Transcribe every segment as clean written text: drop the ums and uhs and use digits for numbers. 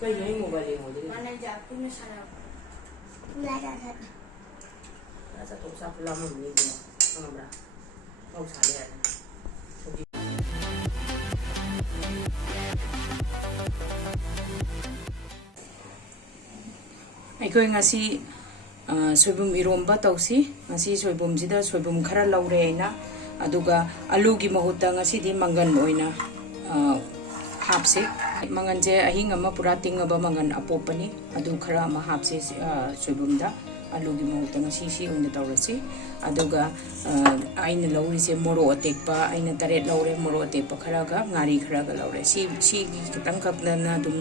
Cái này mua bài gì ngồi đi. Mana jatuh ni sana. Lara lara. Rasa tu sah lama ni dia. Tengah berah. Kau salah. Aku ngasi Soibum Eromba tausi ngasi soibum jida soibum khara laure na aduga alu gi mahuta ngasi di mangan oina hapse mangan je ahinga ma pura tingaba mangan apopani adu khara ma hapse soibum da alu gi mahuta ngasi si oina taurasi aduga aina lauri se moro atekpa aina taret laure moro atekpa khara ga ngari khara ga laure si kitang kakna na dum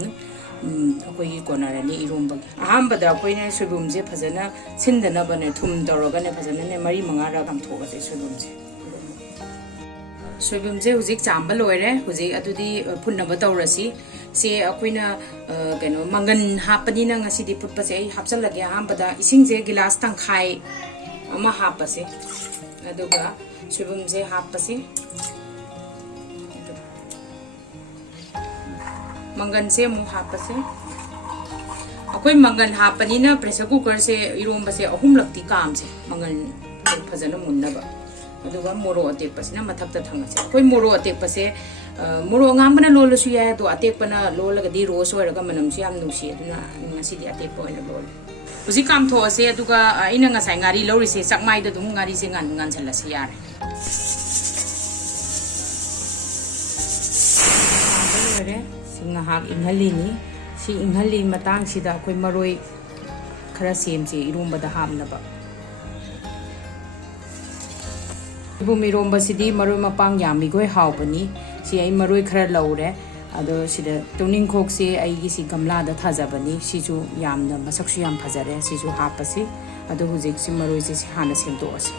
अकोई कोनारानी इरोंबा अहमबदा अकोइने सोइबुमजे फजना सिंदनबने थुम दौरगने फजने मरी मंगारा काम थोगसे सोइबुमजे हुजिक चांबा लोइरे हुजिक अदुदी फुन्नबा तौरसी से अकोइना कनो मंगन हापनी ना ngasiदी पुटपसे आई हापसल लगे अहमबदा इसिंगजे गिलास तंखाई अमा हापसे अदुगा सोइबुमजे हापसे मंगन से मु हापसे अकोई मंगन हापनी ना प्रेशर कुकर से इरोंबा से अहुम लक्ति काम से मंगन फजन मुन्नबा अदुगा मोरो अतेकपसना मथक्ता थंगसे अकोई मोरो अतेकपसे मोरो गामबना लोलसु याय तो अतेकपना लोलगदी रोस ओरगा मनम से याम नुसी अदुना ngasiदी अतेकपा ओइना लोल हुजी काम थोअसे अदुगा आइना ngasai ngari लौरिसे सकमाइ द दुम ngari से ngan छलसे यारे ngahak inhalini si inhali matang sida koi maroi khara semje iromba da hamnaba Soibum Eromba sidi maroi mapang yami goi haubani si ai maroi khara laure ado sida tuning khok se ai gi si gamla da thajabani si ju yamna masaksu yam phajare si ju hapasi ado hujik si maroi si hana semdo ase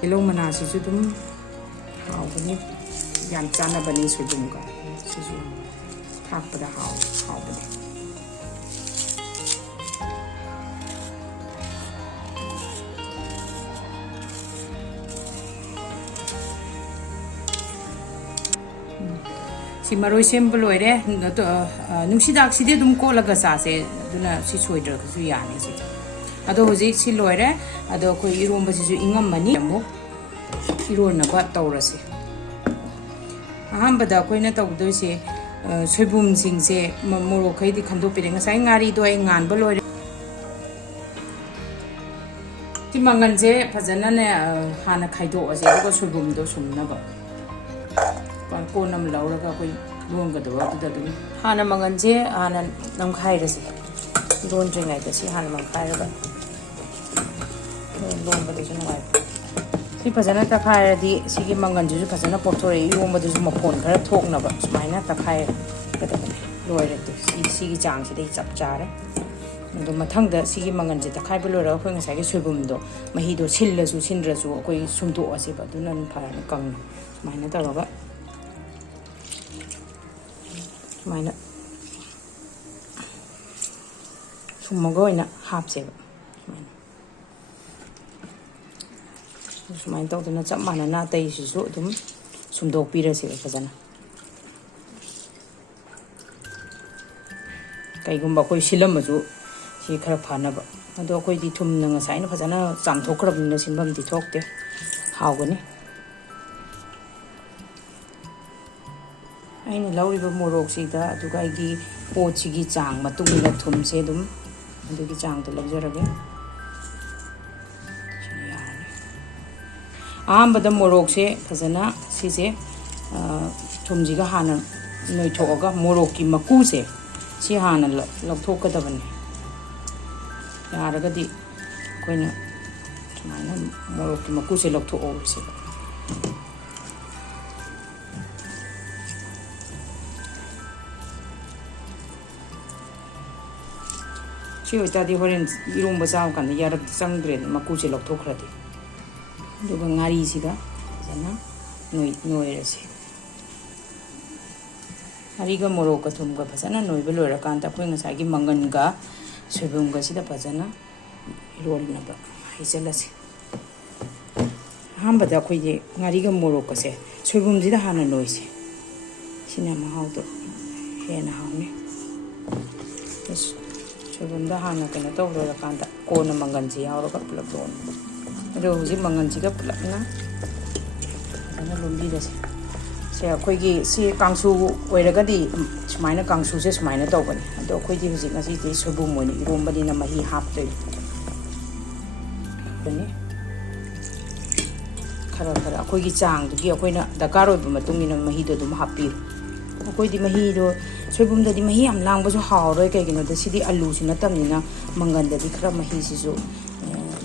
Hello mana sisu tum hau bani yan chana bani soibum ka sisu thak pada hau bani si maroi sem bloire nungsidak side dum ko laga sa se duna si soidra su yani si ado hojik si loire ado ko iromba si ingam mani mo irona ba taurase ahambada koina tawdo se soibum sing se moro khaidi khando pire ngasai ngari do ai ngan ba loire ti mangan je phajana ne hana khaido ase ko soibum do sumna ba ko nam laura ka koi long ga do da dum hana mangan je hana nam khai rase ron je ngai da si hana mang khai ra ba long ba de ngai si phajana takhai di sigi mangan ju phajana porthore iromba du mapon khara thokna ba sumaina takhai ka da loire tu sigi chang si dei chap chare do mathang da sigi mangan je takhai ba lora khoi ngasai ge soibum do mahi do sillasu sindrasu koi sumdo ase ba du nan phara kang sumaina ta ba sumaina sumago ina hapse ba sumain tau tuna chap mana na tai si su dum sumdok pira si fajana kai gumba koi silam ju si khara phana ba ado koi di thum na ngasai na fajana cham thokrab na simbam di thokte hawgani aina lauri ba morok si da aduga igi pot si gi chang matung na thum se dum adugi chang to lagjarage ahambada morok se fajana sise thumjiga hana noi thoga morok ki maku se si hana lokthok da bane yaraga di koina sumaina morok ki maku se lokthok o se si ota di horen iromba saw kan yarak sangdre maku se lokthok khrati duga ngari sida jana noi rase ariga morok ka thum ga phasana noi belora kan ta khoi ngasai gi mangan ga soibum ga sida phasana 이롤ꯅꯕ ꯍꯩꯖꯜꯂꯁꯤ ꯑꯍꯥꯟꯕꯗ ꯑꯩꯈꯣꯏꯗꯤ ꯉꯥꯔꯤꯒ ꯃꯣꯔꯣꯛꯀꯁꯦ ꯁꯣꯏꯕꯨꯝꯁꯤꯗ ꯍꯥꯟꯅ ꯅꯣꯏꯁꯦ ꯁꯤꯅ ꯃꯍꯥꯎꯗꯣ ꯍꯦꯟꯅ ꯍꯥꯎꯅꯤ ꯁꯣꯏꯕꯨꯝꯗ ꯍꯥꯟꯅ ꯀꯩꯅꯣ ꯇꯧ ꯂꯣꯏꯔꯀꯥꯟꯗ ꯀꯣꯟꯅ ꯃꯪꯒꯟꯁꯤ ꯌꯥꯎꯔꯒ ꯄꯨꯂꯞ ꯂꯣꯟꯕ ꯑꯗꯣ ꯍꯧꯖꯤꯛ ꯃꯪꯒꯟꯁꯤꯒ ꯄꯨꯂꯞꯅ ꯐꯖꯅ ꯂꯣꯟꯕꯤꯔꯁꯦ ꯁꯦ ꯑꯩꯈꯣꯏꯒꯤ ꯁꯤ ꯀꯥꯡꯁꯨ ꯑꯣꯏꯔꯒꯗꯤ ꯁꯨꯃꯥꯏꯅ ꯀꯥꯡꯁꯨꯁꯦ ꯁꯨꯃꯥꯏꯅ ꯇꯧꯕꯅꯤ ꯑꯗꯣ ꯑꯩꯈꯣꯏꯗꯤ ꯍꯧꯖꯤꯛ ꯉꯁꯤꯗꯤ ꯁꯣꯏꯕꯨꯝ ꯑꯣꯏꯅ ꯏꯔꯣꯝꯕꯅꯤꯅ ꯃꯍꯤ ꯍꯥꯞꯇꯣꯏꯅꯤ ꯈꯔ ꯈꯔ ꯑꯩꯈꯣꯏꯒꯤ ꯆꯥꯡꯗꯨꯒꯤ ꯑꯩꯈꯣꯏꯅ ꯗꯔꯀꯥꯔ ꯑꯣꯏꯕ ꯃꯇꯨꯡ ꯏꯟꯅ ꯃꯍꯤꯗꯣ ꯑꯗꯨꯝ ꯍꯥꯞꯄꯤꯔꯣ ꯑꯩꯈꯣꯏꯗꯤ ꯃꯍꯤꯗꯣ ꯁꯣꯏꯕꯨꯝꯗꯗꯤ ꯃꯍꯤ ꯌꯥꯝ ꯂꯥꯡꯕꯁꯨ ꯍꯥꯎꯔꯣꯏ ꯀꯩꯒꯤꯅꯣꯗ ꯁꯤꯗꯤ ꯑꯂꯨꯁꯨ ꯅꯠꯇꯕꯅꯤꯅ ꯃꯪꯒꯟꯗꯗꯤ ꯈꯔ ꯃꯍꯤꯁꯤꯁꯨ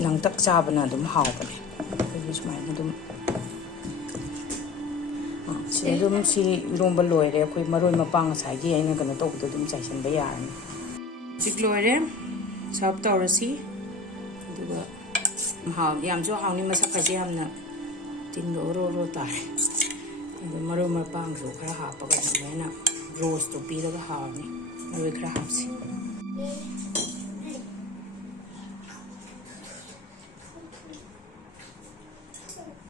ꯅꯪꯇꯛ ꯆꯥꯕꯅ ꯑꯗꯨꯝ ꯍꯥꯎꯕꯅꯦ ꯑꯩꯈꯣꯏꯒꯤ ꯁꯨꯃꯥꯏꯅ ꯑꯗꯨꯝ ꯁꯤ ꯏꯔꯣꯝꯕ ꯂꯣꯏꯔꯦ ꯑꯩꯈꯣই ꯃꯔꯣꯏ ꯃꯄꯥꯡ ꯉꯁꯥꯏꯒꯤ ꯑꯩꯅ ꯀꯩꯅꯣ ꯇꯧꯕꯗꯣ ꯑꯗꯨꯝ ꯆꯥꯏꯁꯤꯟꯕ ꯌꯥꯔꯅꯤ ꯍꯧꯖꯤꯛ ꯂꯣꯏꯔꯦ ꯁꯔꯞ ꯇꯧꯔꯁꯤ ꯑꯗꯨꯒ ꯌꯥꯝꯁꯨ ꯍꯥꯎꯅꯤ ꯃꯁꯛꯀꯁꯦ ꯌꯥꯝꯅ ꯇꯤꯟꯒ ꯑꯣꯔꯣ ꯑꯣꯔꯣ ꯇꯥꯔꯦ ꯑꯗꯨ ꯃꯔꯣꯏ ꯃꯄꯥꯡꯁꯨ ꯈꯔ ꯍꯥꯞꯄꯒ ꯑꯗꯨꯃꯥꯏꯅ ꯔꯣꯁꯇꯣ ꯄꯤꯔꯒ ꯍꯥꯎꯅꯤ ꯃꯔꯣꯏ ꯈꯔ ꯍꯥꯞꯁꯤ